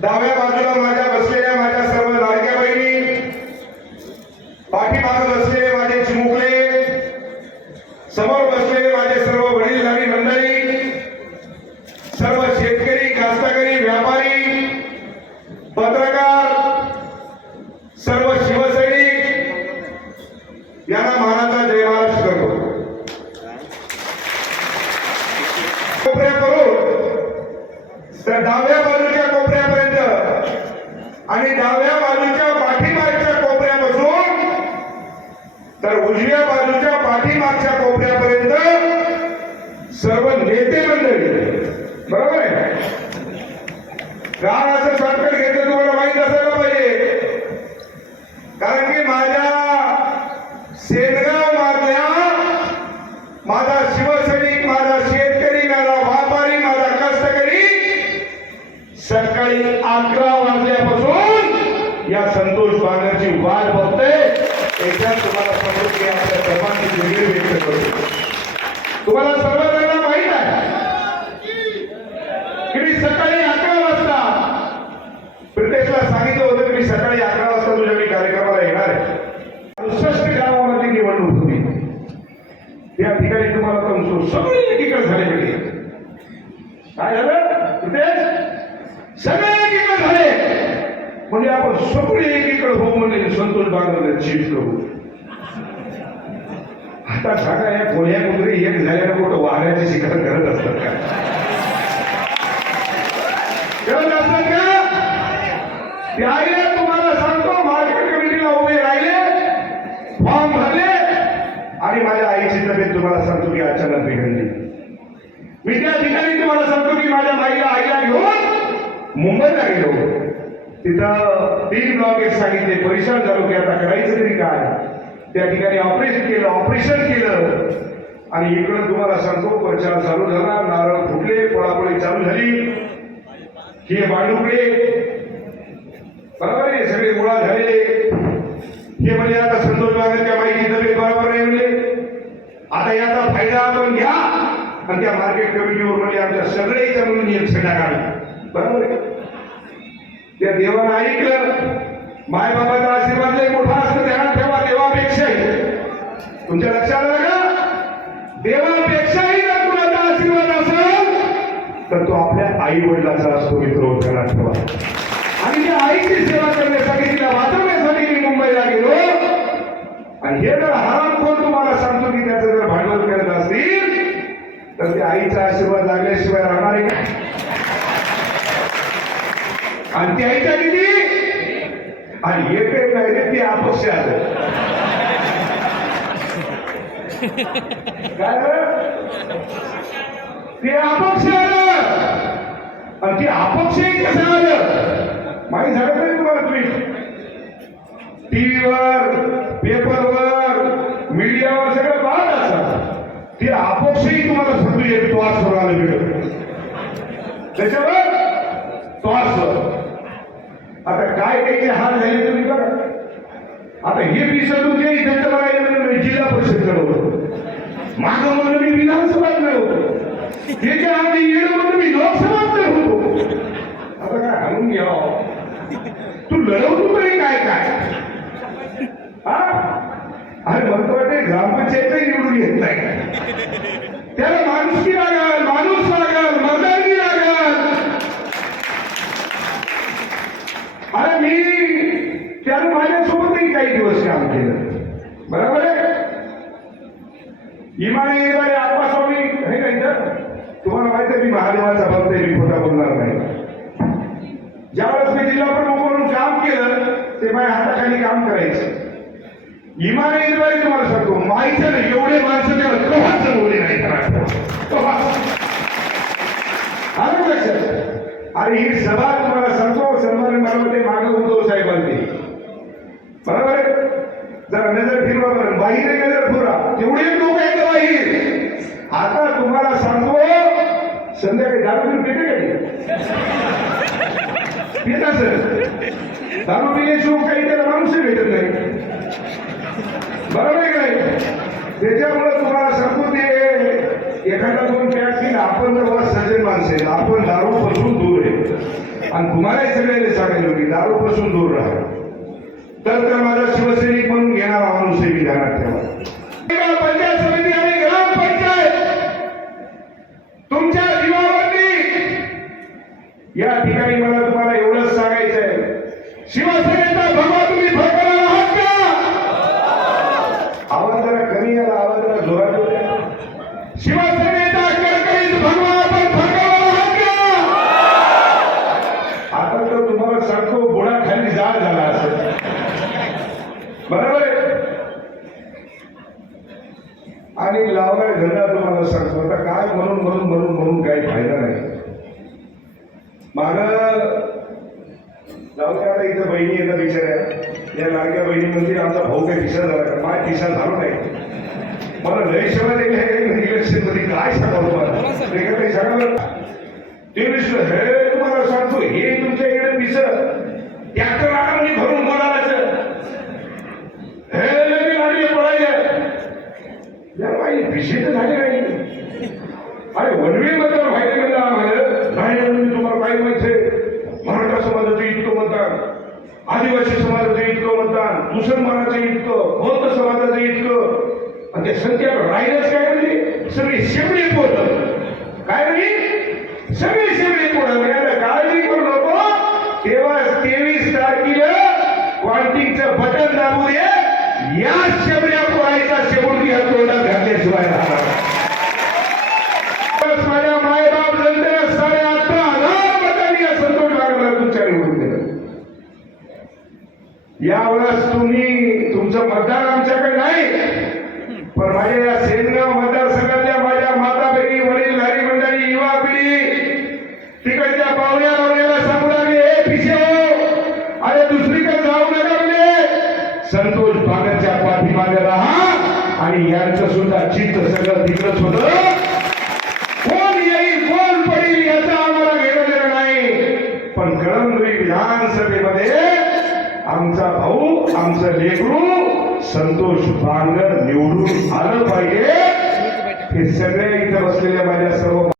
डाव्या बाजूला माझ्या बसलेल्या माझ्या सर्व लाडक्या बहिणी पाठीमागे बसलेल्या माझे चिमुकले समोर बसलेले माझे सर्व वडीलधारी मंडळी सर्व शेतकरी कास्तकरी व्यापारी पत्रकार सर्व शिवसैनिक यांना मानाचा जय महाराष्ट्र करतो कोपऱ्या करून तर डाव्या बाजूच्या कोपऱ्यापर्यंत आणि डाव्या बाजूच्या पाठीमागच्या कोपऱ्यापासून तर उजव्या बाजूच्या पाठीमागच्या कोपऱ्यापर्यंत सर्व नेते मंडळी बरोबर आहे का असं शॉर्टकट घेतलं तुम्हाला माहीत असायला पाहिजे कारण की माझ्या शेतगाव मारल्या माझा शिवसैनिक माझा शेतकरी माझा व्यापारी माझा कष्टकरी सकाळी अकरा वाजल्यापासून या संतोष बागरची वाट बघते एकदा तुम्हाला समृद्धी आपल्या सर्वांची वेगळी व्यक्त करतो तुम्हाला सर्वजणांना माहीत आहे की मी सकाळी अकरा वाजता प्रितेशला सांगितलं होतं की मी सकाळी अकरा वाजता तुझ्या मी कार्यक्रमाला येणार आहे अडुसष्ट गावामध्ये निवडणूक होती त्या ठिकाणी तुम्हाला तो सगळे एकीकडे झाले म्हणजे काय झालं प्रितेश सगळे एकीकडे झाले म्हणजे आपण सगळे एकीकडे हो म्हणजे संतोष बांधवले चीफ करू आता सांगा या कोण्या कुत्रे एक झाल्यानं कुठं वाहण्याचे शिकार करत असतात का? करत असतात का? त्यावेळेला तुम्हाला सांगतो मार्केट कमिटीला उभे राहिले फॉर्म भरले आणि माझ्या आईची तब्येत तुम्हाला सांगतो की अचानक बिघडली. मी त्या ठिकाणी तुम्हाला सांगतो की माझ्या माईला आईला घेऊन मुंबईला गेलो. तिथं तीन ब्लॉक सांगितले. परिसर झालो की आता करायचं तरी काय? त्या ठिकाणी ऑपरेशन केलं ऑपरेशन केलं. आणि इकडं तुम्हाला सांगतो प्रचार चालू झाला. नारळ फुटले पळापळी चालू झाली. हे मांडुकडे बरोबर आहे सगळे गोळा झाले. हे म्हणजे आता संतोष बागांच्या माहिती तब्येत बरोबर नाही म्हणजे आता याचा फायदा आपण घ्या. आणि त्या मार्केट कमिटीवर म्हणजे आमच्या सगळे इथं म्हणून एक काढला बरोबर आहे. त्या देवानं ऐकलं माय बाबाचा आशीर्वाद लय मोठा असतो ध्यानात ठेवा देवापेक्षाही तुमच्या लक्षात आलं का? देवापेक्षाही जर कुणाचा आशीर्वाद असेल तर तो आपल्या आई वडिलाचा असतो मित्र ध्यानात ठेवा. आणि त्या आईची सेवा करण्यासाठी तिला वाचवण्यासाठी मी मुंबईला गेलो. आणि हे जर कोण तुम्हाला सांगतो की त्याचं जर भांडवल करत असतील तर त्या आईचा आशीर्वाद लागल्याशिवाय राहणार आहे का? आणि ती आईचा किती आणि एक नाही रे ती अपक्ष आलं काय ते अपक्ष आलं आणि ते अपक्षही कसं आलं माहीत झालं तरी तुम्हाला तुम्ही? टीव्हीवर पेपरवर मीडियावर सगळं पाहत असतात ते अपक्षही तुम्हाला सांगतो एक टॉसवर आलं मिळत त्याच्यावर टॉसवर आता काय त्याचे हाल झाले तुम्ही बघा. आता हे पिसं तुमच्या इथं बघायला म्हणजे जिल्हा परिषद होतं. मागं म्हणलं मी विधानसभा नाही होतो. त्याच्या आधी येणं म्हणून मी लोकसभा नाही होतो. आता काय हाणून घ्या तू लढवतो तरी काय काय? अरे म्हणतो ग्रामपंचायत निवडून येत नाही. त्याला माणूस किंवा माणूस लागल मर्दानी लागल अरे मी त्यानं माझ्यासोबतही काही दिवस काम केलं बरोबर आहे इमाने इमाने आप्पास्वामी हे नाही तर तुम्हाला माहिती आहे मी महादेवाचा भक्त आहे मी खोटा बोलणार नाही. ज्यावेळेस मी जिल्हा प्रमुख म्हणून काम केलं ते माझ्या हाताखाली काम करायचं. इमाने इमाने तुम्हाला सांगतो माहिती नाही एवढे माणसं त्याला कव्हाच जमवले नाही आलं लक्षात? अरे ही सभा तुम्हाला सांगतो सन्मान मला मागे मागं उद्धव साहेबांनी. बरोबर आहे? जरा नजर फिरवा बरं. बाहेर नजर फिरा एवढे लोक आहेत बाहेर आता तुम्हाला सांगतो संध्याकाळी दारू पिऊन पिते कधी पित असेल दारू पिण्याशिवाय काही त्याला माणूस भेटत नाही. बरोबर आहे काय त्याच्यामुळे तुम्हाला सांगतो ते एखादा दोन पॅक पिला आपण तर बघा माणसे आपण दारू पासून दूर आहे. आणि तुम्हालाही सगळ्यांनी सांगायचं की दारूपासून दूर राहा. तर शिवसैनिक म्हणून घेणारा माणूस आहे मी ध्यानात ठेवा. पंचायत समिती आणि ग्रामपंचायत तुमच्या जीवावरती. या ठिकाणी मला तुम्हाला एवढंच सांगायचं आहे शिवसेनेचा भगवा तुम्ही फडकवणार आहात का आवाज जरा कमी आला आवाज जरा जोरात येऊ द्या. शिवसेनेचा कडकडीत भगवा आपण फडकवणार आहात का आता तर तुम्हाला सांगतो गोळा खाली जाळ झाला असेल बरोबर आहे आणि घरला तुम्हाला सांगतो? आता काय म्हणून म्हणून म्हणून म्हणून काही फायदा नाही. माग जाऊ द्या आता इथं बहिणी येतात बिचाऱ्या. या लाडक्या बहिणी म्हणजे आमचा भाऊ काही दिशा झाला का? माय दिशा झालो नाही. मला लय शब्द इलेक्शनमध्ये काय सांगावं तुम्हाला? ते काही सांगावं? ते विश्व हे तुम्हाला सांगतो हे तुमच्या इकडे दिसत ट्रॅक्टर आडामध्ये भरून बोलायचं हे लगे लागले पळायला या बाई विषय तर झाले नाही अरे वनवे बद्दल माहिती मिळालं आम्हाला नाही म्हणून तुम्हाला काय माहिती मराठा समाजाचं इतकं मतदान आदिवासी समाजाचं इतकं मतदान मुसलमानाचं इतकं बौद्ध समाजाचं इतकं. आणि ते संख्या राहिलंच काय म्हणजे सगळी शेवडी पोट काय म्हणजे सगळी शेवडी पोट काळजी करू नको. तेव्हा तेवीस तारखेला क्वांटिंगचं बटन दाबू दे. या शेवड्या पोरायचा शेवटी या तोंडात घातल्याशिवाय राहणार यावेळेस तुम्ही तुमचं मतदान आमच्याकडे नाही. पण माझ्या या सेनगाव मतदारसंघातल्या माझ्या माता बहिणी वडील नारी मंडळी युवा पिढी तिकडच्या पाहुण्या रावण्याला सांगू लागले हे पिशे. अरे दुसरीकडे जाऊ नका म्हणजे. संतोष भागतच्या पाठीमागे राहा आणि यांचं सुद्धा चित्त सगळं तिकडच होतं कोण येईल कोण पडेल याचं आम्हाला घेणं देणं नाही पण कळमनुरी विधानसभेमध्ये आमचा भाऊ आमचं लेकरू संतोष बांगर निवडून आलं पाहिजे. हे सगळ्या इथं बसलेल्या माझ्या सर्व